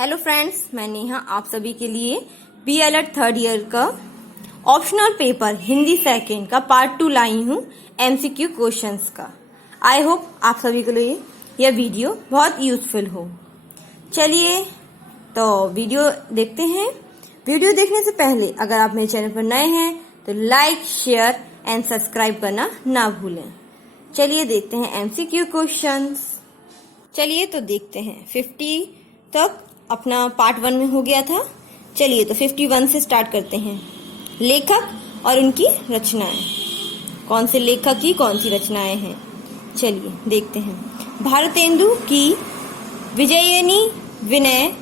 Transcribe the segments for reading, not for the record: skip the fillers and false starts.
Hello friends, मैं नेहा आप सभी के लिए बी अलर्ट थर्ड ईयर का ऑप्शनल पेपर हिंदी सेकंड का पार्ट 2 लाई हूँ एमसीक्यू क्वेश्चंस का। आई होप आप सभी के लिए यह वीडियो बहुत यूजफुल हो। चलिए तो वीडियो देखते हैं। वीडियो देखने से पहले अगर आप मेरे चैनल पर नए हैं तो लाइक, शेयर एंड सब्सक्राइब करना ना भूलें। चलिए देखते हैं एमसीक्यू क्वेश्चंस। चलिए तो देखते हैं 50 तक अपना पार्ट 1 में हो गया था। चलिए तो 51 से स्टार्ट करते हैं। लेखक और उनकी रचनाएं, कौन से लेखक की कौन सी रचनाएं हैं चलिए देखते हैं। भारतेंदु की विजयिनी विनय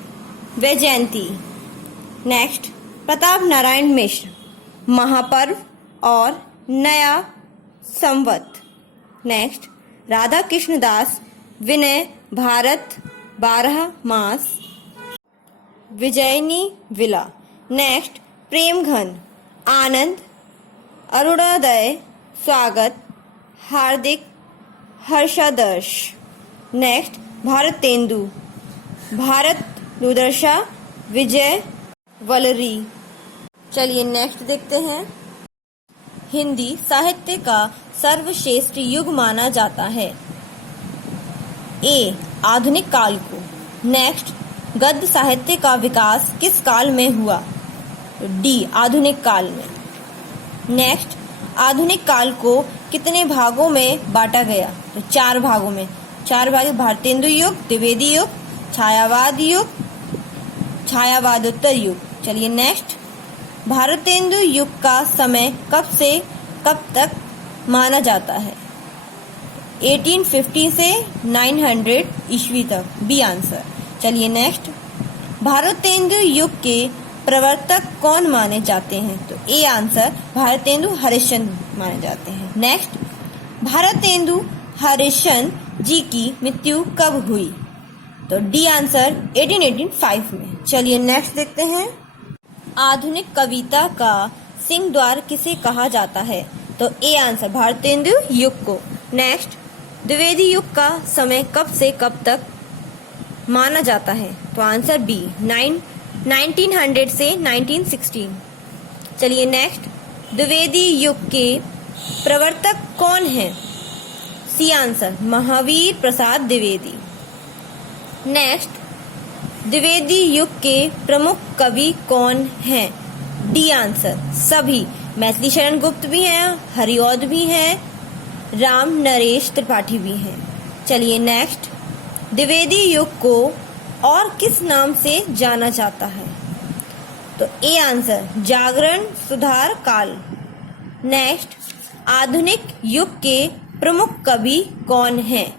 वैजयंती। नेक्स्ट, प्रताप नारायण मिश्र महापर्व और नया संवत। नेक्स्ट, राधा कृष्णदास विनय भारत 12 मास विजयिनी विला। नेक्स्ट, प्रेमघन आनंद अरुणोदय स्वागत हार्दिक हर्षादर्श। नेक्स्ट, भारतेंदु भारत दुर्दशा विजय वलरी। चलिए नेक्स्ट देखते हैं। हिंदी साहित्य का सर्वश्रेष्ठ युग माना जाता है। ए, आधुनिक काल को। नेक्स्ट, गद्य साहित्य का विकास किस काल में हुआ? डी, आधुनिक काल में। नेक्स्ट, आधुनिक काल को कितने भागों में बांटा गया? तो 4 भागों में। 4 भाग: भारतेंदु युग, द्विवेदी युग, छायावाद युग, छायावादोत्तर युग। चलिए नेक्स्ट, भारतेंदु युग का समय कब से कब तक माना जाता है? 1850 से 900 ईस्वी तक। B answer. चलिए नेक्स्ट, भारतेंदु युग के प्रवर्तक कौन माने जाते हैं? तो ए आंसर, भारतेंदु हरिश्चंद्र माने जाते हैं। नेक्स्ट, भारतेंदु हरिश्चंद्र जी की मृत्यु कब हुई? तो डी आंसर, 1885 में। चलिए नेक्स्ट देखते हैं। आधुनिक कविता का सिंह द्वार किसे कहा जाता है? तो ए आंसर, भारतेंदु युग को। नेक्स्ट, द्विवेदी युग का समय कब से कब तक माना जाता है? तो आंसर बी, 1900 से 1916। चलिए नेक्स्ट, द्विवेदी युग के प्रवर्तक कौन हैं? C answer, Mahavir Prasad Dwivedi. Next, Dwivedi युग के प्रमुख कवि कौन हैं? डी आंसर, सभी। मैथिली शरण गुप्त भी हैं, हरिऔध भी हैं, राम नरेश त्रिपाठी भी हैं। चलिए नेक्स्ट, द्विवेदी युग को और किस नाम से जाना जाता है? तो ए आंसर, जागरण सुधार काल। नेक्स्ट, आधुनिक युग के प्रमुख कवि कौन हैं?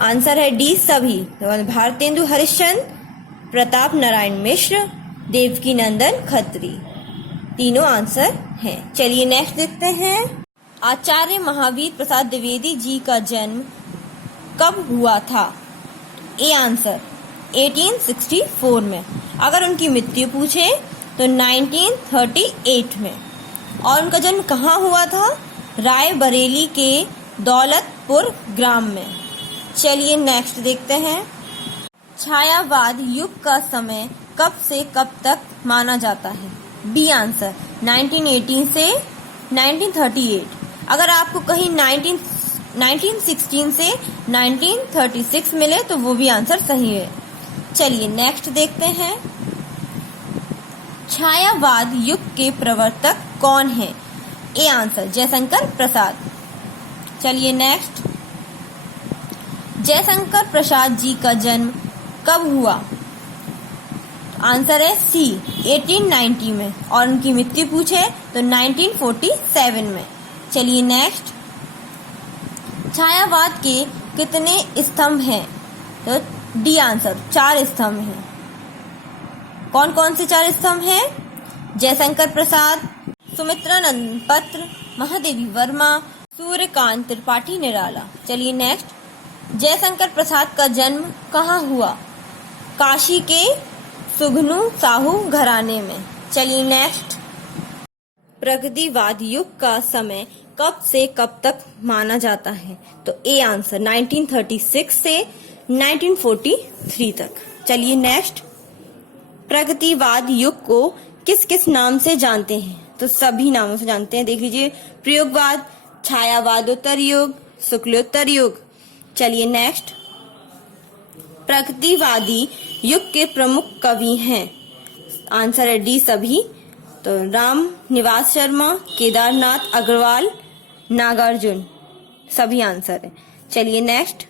आंसर है डी, सभी। भारतेंदु हरिश्चंद्र, प्रताप नारायण मिश्र, देवकी नंदन खत्री, तीनों आंसर हैं। चलिए नेक्स्ट देखते हैं। आचार्य महावीर प्रसाद द्विवेदी जी का जन्म कब हुआ था? ए आंसर, 1864 में। अगर उनकी मृत्यु पूछे तो 1938 में। और उनका जन्म कहाँ हुआ था? रायबरेली के दौलतपुर ग्राम में। चलिए नेक्स्ट देखते हैं। छायावाद युग का समय कब से कब तक माना जाता है? बी आंसर, 1918 से 1938। अगर आपको कहीं 1916 से 1936 मिले तो वो भी आंसर सही है। चलिए नेक्स्ट देखते हैं। छायावाद युग के प्रवर्तक कौन है? A answer, Jaishankar Prasad. चलिए नेक्स्ट, जयशंकर प्रसाद जी का जन्म कब हुआ? आंसर है सी, 1890 में। और उनकी मृत्यु पूछे तो 1947 में। चलिए नेक्स्ट, छायावाद के कितने स्तंभ हैं? तो डी आंसर, 4 स्तंभ हैं। कौन कौन से 4 स्तंभ हैं? जयशंकर प्रसाद, सुमित्रानंद पत्र, महादेवी वर्मा, सूर्यकांत त्रिपाठी निराला। चलिए नेक्स्ट, जयशंकर प्रसाद का जन्म कहाँ हुआ? काशी के सुगनु साहू घराने में। चलिए नेक्स्ट, प्रगतिवाद युग का समय कब से कब तक माना जाता है? तो ए आंसर, 1936 से 1943 तक। चलिए नेक्स्ट, प्रगतिवाद युग को किस किस नाम से जानते हैं? तो सभी नामों से जानते हैं। देख लीजिए, प्रयोगवाद, छायावादोत्तर युग, शुक्लोत्तर युग। चलिए नेक्स्ट, प्रगतिवादी युग के प्रमुख कवि हैं। आंसर है डी सभी। तो राम निवास शर्मा, केदारनाथ अग्रवाल, नागार्जुन, सभी आंसर है। चलिए नेक्स्ट,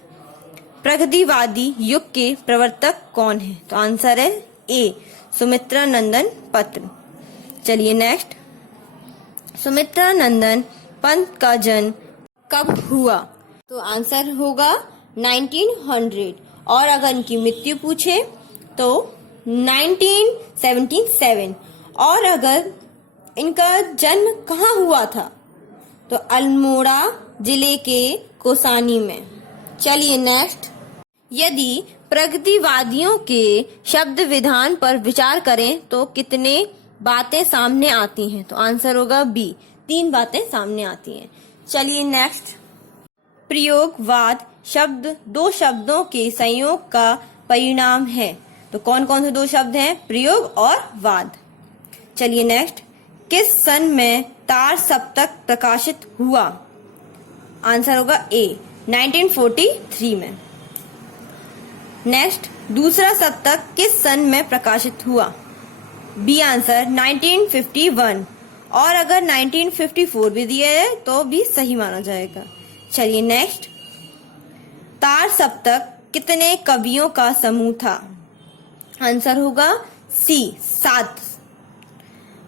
प्रगतिवादी युग के प्रवर्तक कौन है? तो आंसर है ए सुमित्रा नंदन पन्त। चलिए नेक्स्ट, सुमित्रा नंदन पन्त का जन्म कब हुआ? तो आंसर होगा 1900। और अगर इनकी मृत्यु पूछे तो 1977। और अगर इनका जन्म कहाँ हुआ था? तो अल्मोड़ा जिले के कोसानी में। चलिए नेक्स्ट, यदि प्रगतिवादियों के शब्द विधान पर विचार करें तो कितने बातें सामने आती हैं? तो आंसर होगा बी 3 बातें सामने आती हैं। चलिए नेक्स्ट, प्रयोगवाद शब्द 2 शब्दों के संयोग का परिणाम है। तो कौन कौन से 2 शब्द हैं? प्रयोग और वाद। चलिए नेक्स्ट, किस सन में तार सप्तक प्रकाशित हुआ? आंसर होगा ए 1943 में। नेक्स्ट, दूसरा सप्तक किस सन में प्रकाशित हुआ? B answer 1951। और अगर 1954 भी दिया है तो भी सही माना जाएगा। चलिए नेक्स्ट, तार सप्तक कितने कवियों का समूह था? आंसर होगा सी 7।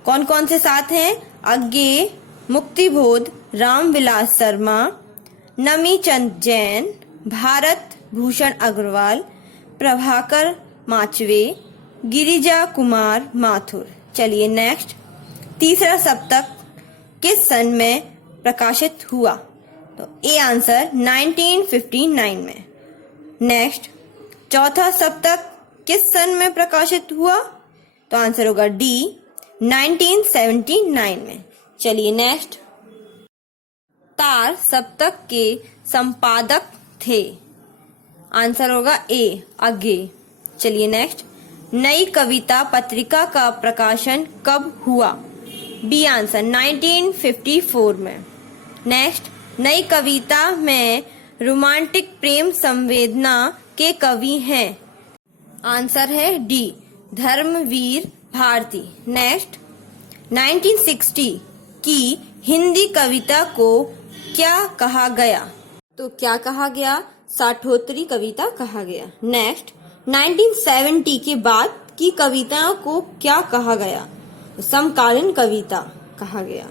कौन कौन से 7 हैं? अज्ञे, मुक्तिबोध, रामविलास शर्मा, नमीचंद जैन, भारत भूषण अग्रवाल, प्रभाकर माचवे, गिरिजा कुमार माथुर। चलिए नेक्स्ट, तीसरा सप्तक किस सन में प्रकाशित हुआ? तो ए आंसर 1959 में। नेक्स्ट, चौथा सप्तक किस सन में प्रकाशित हुआ? तो आंसर होगा डी 1979 में। चलिए नेक्स्ट, तार सप्तक के संपादक थे। आंसर होगा ए अज्ञे। चलिए नेक्स्ट, नई कविता पत्रिका का प्रकाशन कब हुआ? बी आंसर 1954 में। नेक्स्ट, नई कविता में रोमांटिक प्रेम संवेदना के कवि हैं। आंसर है डी धर्मवीर भारती। नेक्स्ट, 1960 की हिंदी कविता को क्या कहा गया? तो क्या कहा गया? साठोत्तरी कविता कहा गया। नेक्स्ट, 1970 के बाद की कविताओं को क्या कहा गया? समकालीन कविता कहा गया।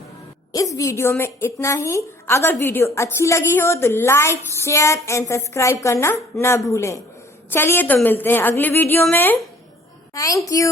इस वीडियो में इतना ही। अगर वीडियो अच्छी लगी हो तो लाइक, शेयर एंड सब्सक्राइब करना न भूलें। चलिए तो मिलते हैं अगली वीडियो में। Thank you.